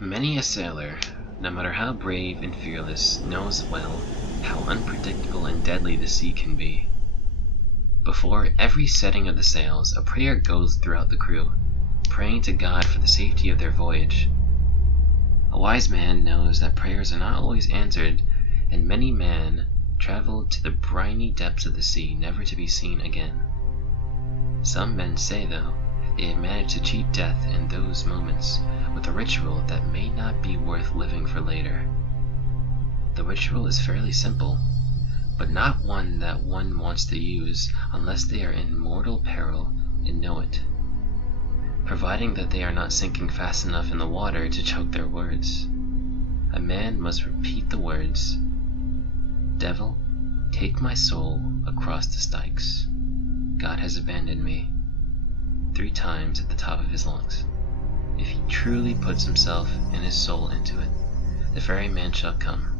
Many a sailor, no matter how brave and fearless, knows well how unpredictable and deadly the sea can be. Before every setting of the sails, a prayer goes throughout the crew, praying to God for the safety of their voyage. A wise man knows that prayers are not always answered, and many men travel to the briny depths of the sea, never to be seen again. Some men say, though, they have managed to cheat death in those moments with a ritual that may not be worth living for later. The ritual is fairly simple, but not one that one wants to use unless they are in mortal peril and know it, providing that they are not sinking fast enough in the water to choke their words. A man must repeat the words, "Devil, take my soul across the Styx. God has abandoned me," 3 times at the top of his lungs. If he truly puts himself and his soul into it, the ferryman shall come.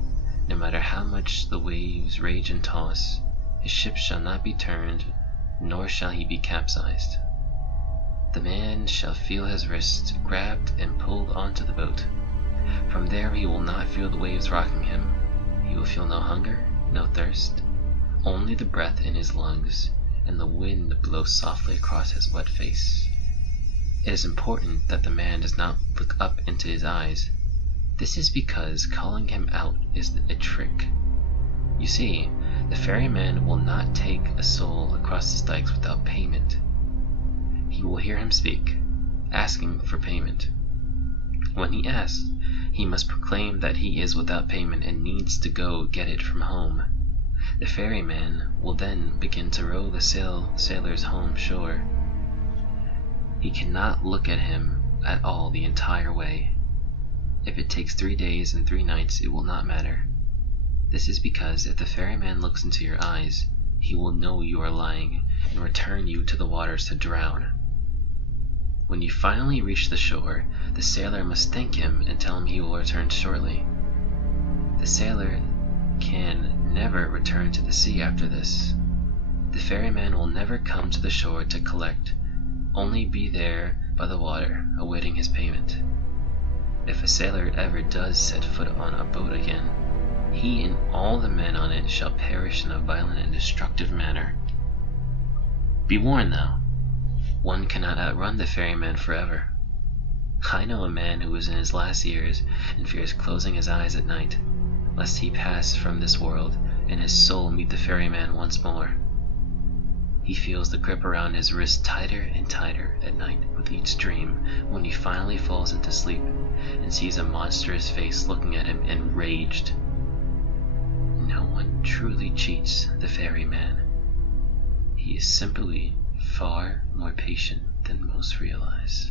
No matter how much the waves rage and toss, his ship shall not be turned, nor shall he be capsized. The man shall feel his wrist grabbed and pulled onto the boat. From there he will not feel the waves rocking him. He will feel no hunger, no thirst, only the breath in his lungs and the wind blow softly across his wet face. It is important that the man does not look up into his eyes. This is because calling him out is a trick. You see, the ferryman will not take a soul across the Styx without payment. He will hear him speak, asking for payment. When he asks, he must proclaim that he is without payment and needs to go get it from home. The ferryman will then begin to row the sailors home shore. He cannot look at him at all the entire way. If it takes 3 days and 3 nights, it will not matter. This is because if the ferryman looks into your eyes, he will know you are lying and return you to the waters to drown. When you finally reach the shore, the sailor must thank him and tell him he will return shortly. The sailor can never return to the sea after this. The ferryman will never come to the shore to collect, only be there by the water, awaiting his payment. If a sailor ever does set foot on a boat again, he and all the men on it shall perish in a violent and destructive manner. Be warned, though, one cannot outrun the ferryman forever. I know a man who is in his last years and fears closing his eyes at night, lest he pass from this world and his soul meet the ferryman once more. He feels the grip around his wrist tighter and tighter at night with each dream when he finally falls into sleep and sees a monstrous face looking at him enraged. No one truly cheats the ferryman. He is simply far more patient than most realize.